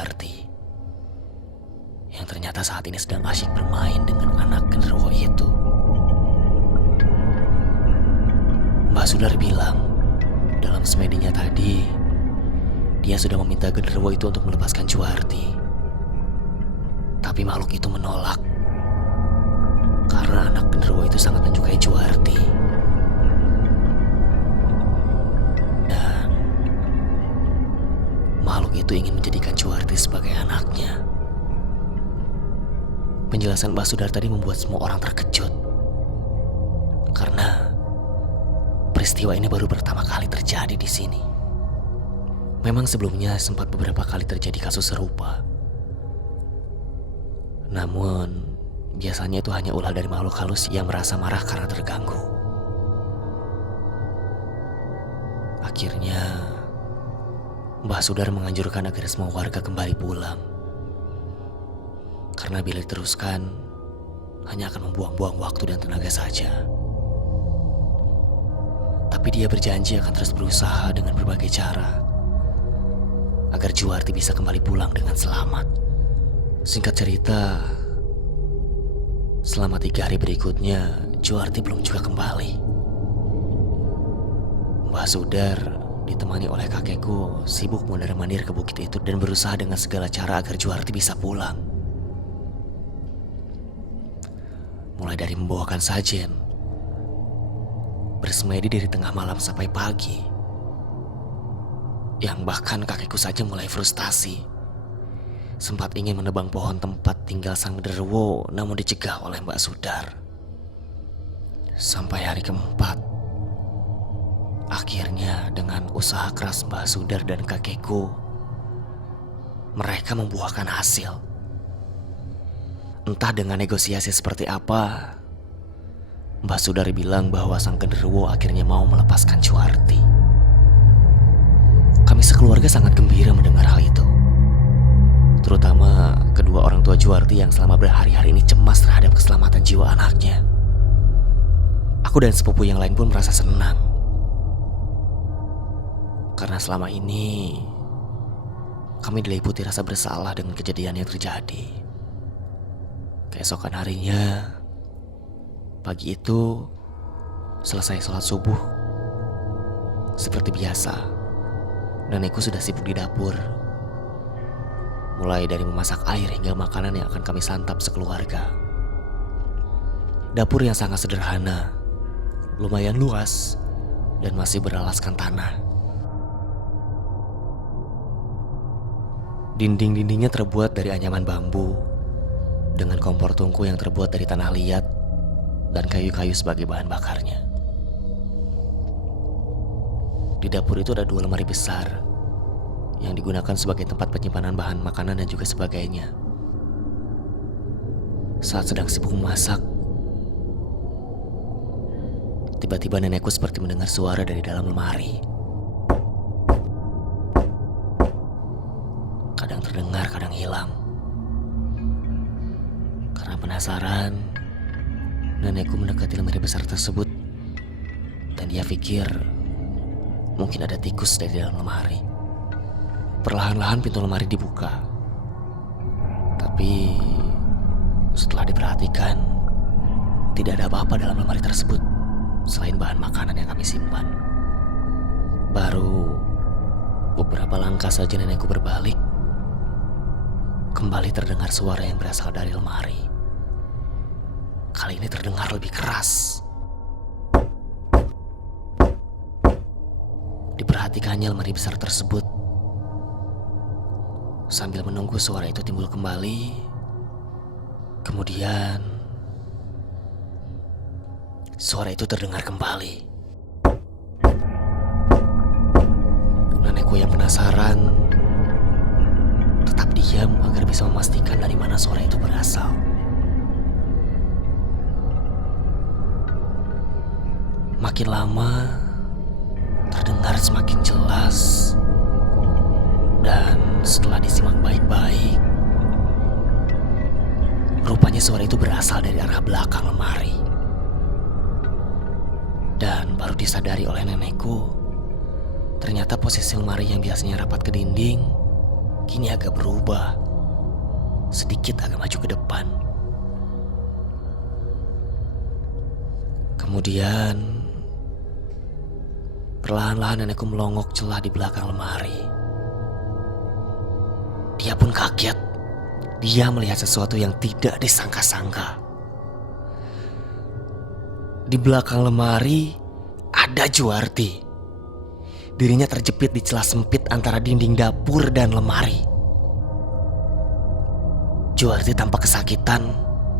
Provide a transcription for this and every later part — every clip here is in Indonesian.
Arti yang ternyata saat ini sedang asyik bermain dengan anak genderuwo itu. Mbak Sudar bilang dalam semedinya tadi, dia sudah meminta genderuwo itu untuk melepaskan Juwarti. Tapi makhluk itu menolak karena anak genderuwo itu sangat menyukai Juwarti. Dan makhluk itu ingin menjadikan Juwarti sebagai anaknya. Penjelasan Mbak Sudar tadi membuat semua orang terkejut. Karena peristiwa ini baru pertama kali terjadi di sini. Memang sebelumnya sempat beberapa kali terjadi kasus serupa. Namun, biasanya itu hanya ulah dari makhluk halus yang merasa marah karena terganggu. Akhirnya, Mbah Sudar menganjurkan agar semua warga kembali pulang. Karena bila diteruskan, hanya akan membuang-buang waktu dan tenaga saja. Tapi dia berjanji akan terus berusaha dengan berbagai cara agar Juwarti bisa kembali pulang dengan selamat. Singkat cerita, selama 3 hari berikutnya, Juwarti belum juga kembali. Mbah Sudar ditemani oleh kakekku sibuk mondar-mandir ke bukit itu dan berusaha dengan segala cara agar Juwarti bisa pulang. Mulai dari membawakan sajen, bersemedi dari tengah malam sampai pagi, yang bahkan kakekku saja mulai frustasi. Sempat ingin menebang pohon tempat tinggal sang genderuwo, namun dicegah oleh Mbak Sudar. Sampai hari keempat, akhirnya dengan usaha keras Mbak Sudar dan kakekku, mereka membuahkan hasil. Entah dengan negosiasi seperti apa, Mbak Sudar bilang bahwa sang genderuwo akhirnya mau melepaskan Juwarti. Kami sekeluarga sangat gembira mendengar hal itu. Terutama kedua orang tua Juwarti yang selama berhari-hari ini cemas terhadap keselamatan jiwa anaknya. Aku dan sepupu yang lain pun merasa senang. Karena selama ini kami diliputi rasa bersalah dengan kejadian yang terjadi. Keesokan harinya, pagi itu selesai sholat subuh. Seperti biasa, nenekku sudah sibuk di dapur. Mulai dari memasak air hingga makanan yang akan kami santap sekeluarga. Dapur yang sangat sederhana, lumayan luas, dan masih beralaskan tanah. Dinding-dindingnya terbuat dari anyaman bambu, dengan kompor tungku yang terbuat dari tanah liat dan kayu-kayu sebagai bahan bakarnya. Di dapur itu ada 2 lemari besar yang digunakan sebagai tempat penyimpanan bahan makanan dan juga sebagainya. Saat sedang sibuk memasak, tiba-tiba nenekku seperti mendengar suara dari dalam lemari. Kadang terdengar, kadang hilang. Karena penasaran, nenekku mendekati lemari besar tersebut dan dia pikir mungkin ada tikus dari dalam lemari. Perlahan-lahan pintu lemari dibuka. Tapi setelah diperhatikan, tidak ada apa-apa dalam lemari tersebut selain bahan makanan yang kami simpan. Baru beberapa langkah saja nenekku berbalik, kembali terdengar suara yang berasal dari lemari. Kali ini terdengar lebih keras. Diperhatikannya lemari besar tersebut. Sambil menunggu suara itu timbul kembali, kemudian suara itu terdengar kembali. Nenekku yang penasaran tetap diam agar bisa memastikan dari mana suara itu berasal. Makin lama terdengar semakin jelas. Dan setelah disimak baik-baik, rupanya suara itu berasal dari arah belakang lemari. Dan baru disadari oleh nenekku, ternyata posisi lemari yang biasanya rapat ke dinding kini agak berubah, sedikit agak maju ke depan. Kemudian perlahan-lahan nenekku melongok celah di belakang lemari. Dia pun kaget. Dia melihat sesuatu yang tidak disangka-sangka. Di belakang lemari ada Juwarti. Dirinya terjepit di celah sempit antara dinding dapur dan lemari. Juwarti tampak kesakitan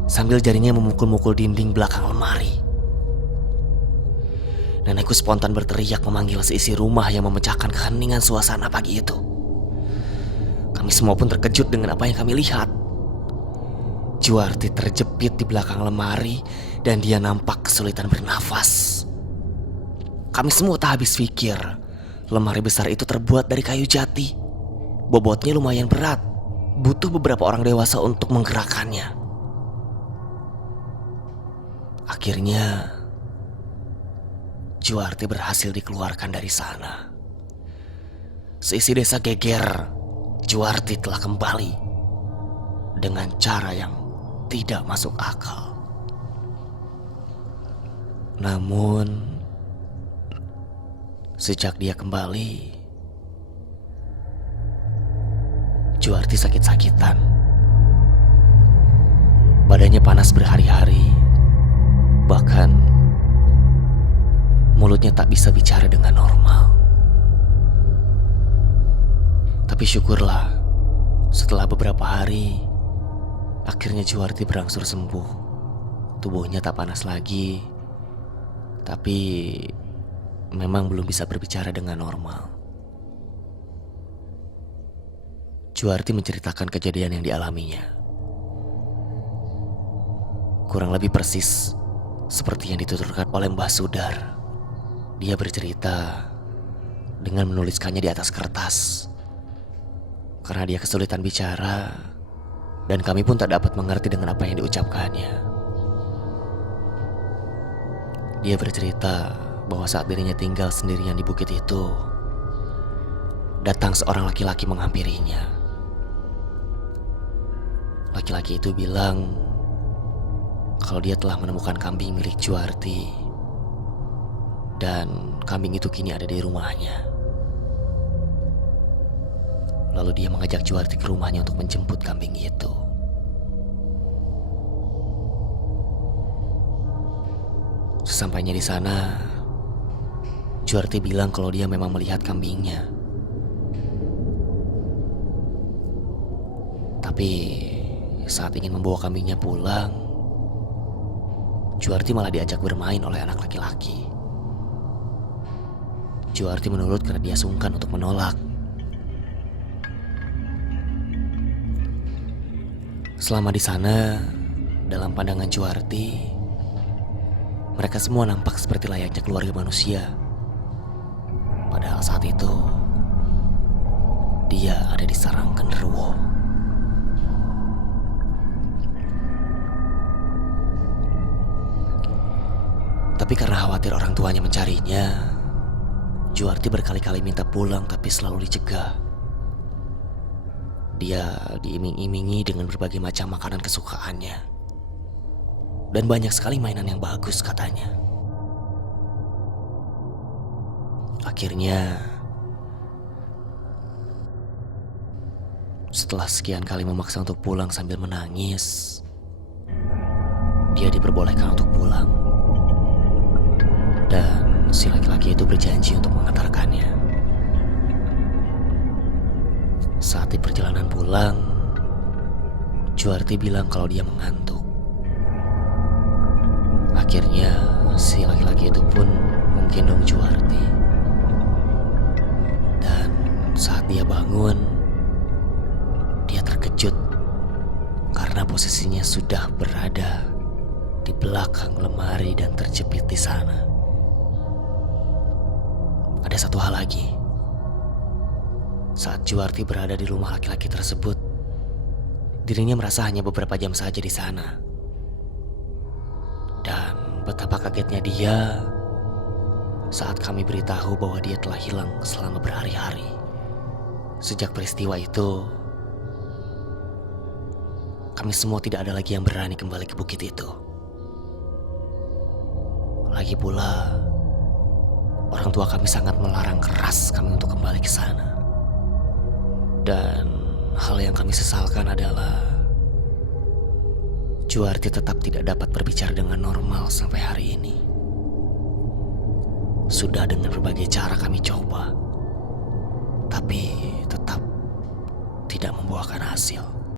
sambil jarinya memukul-mukul dinding belakang lemari. Nenekku spontan berteriak memanggil seisi rumah yang memecahkan keheningan suasana pagi itu. Kami semua pun terkejut dengan apa yang kami lihat. Juwarti terjepit di belakang lemari dan dia nampak kesulitan bernafas. Kami semua tak habis pikir. Lemari besar itu terbuat dari kayu jati. Bobotnya lumayan berat. Butuh beberapa orang dewasa untuk menggerakkannya. Akhirnya Juwarti berhasil dikeluarkan dari sana. Seisi desa geger. Juwarti telah kembali dengan cara yang tidak masuk akal. Namun sejak dia kembali, Juwarti sakit-sakitan. Badannya panas berhari-hari. Bahkan mulutnya tak bisa bicara dengan normal. Tapi syukurlah, setelah beberapa hari, akhirnya Juwarti berangsur sembuh. Tubuhnya tak panas lagi, tapi memang belum bisa berbicara dengan normal. Juwarti menceritakan kejadian yang dialaminya. Kurang lebih persis seperti yang dituturkan oleh Mbah Sudar. Dia bercerita dengan menuliskannya di atas kertas. Karena dia kesulitan bicara, dan kami pun tak dapat mengerti dengan apa yang diucapkannya. Dia bercerita bahwa saat dirinya tinggal sendirian di bukit itu, datang seorang laki-laki menghampirinya. Laki-laki itu bilang kalau dia telah menemukan kambing milik Juwarti, dan kambing itu kini ada di rumahnya. Lalu dia mengajak Juwarti ke rumahnya untuk menjemput kambing itu. Sesampainya di sana, Juwarti bilang kalau dia memang melihat kambingnya. Tapi saat ingin membawa kambingnya pulang, Juwarti malah diajak bermain oleh anak laki-laki. Juwarti menurut karena dia sungkan untuk menolak. Selama di sana, dalam pandangan Juwarti, mereka semua nampak seperti layaknya keluarga manusia. Padahal saat itu, dia ada di sarang genderuwo. Tapi karena khawatir orang tuanya mencarinya, Juwarti berkali-kali minta pulang tapi selalu dicegah. Dia diiming-imingi dengan berbagai macam makanan kesukaannya. Dan banyak sekali mainan yang bagus katanya. Akhirnya, setelah sekian kali memaksa untuk pulang sambil menangis, dia diperbolehkan untuk pulang. Dan si laki-laki itu berjanji untuk mengantarkannya. Saat di perjalanan pulang, Juwarti bilang kalau dia mengantuk. Akhirnya si laki-laki itu pun menggendong Juwarti. Dan saat dia bangun, dia terkejut karena posisinya sudah berada di belakang lemari dan terjepit di sana. Ada satu hal lagi. Saat Juwarti berada di rumah laki-laki tersebut, dirinya merasa hanya beberapa jam saja di sana. Dan betapa kagetnya dia saat kami beritahu bahwa dia telah hilang selama berhari-hari. Sejak peristiwa itu, kami semua tidak ada lagi yang berani kembali ke bukit itu. Lagi pula, orang tua kami sangat melarang keras kami untuk kembali ke sana. Dan hal yang kami sesalkan adalah Juarti tetap tidak dapat berbicara dengan normal sampai hari ini. Sudah dengan berbagai cara kami coba, tapi tetap tidak membuahkan hasil.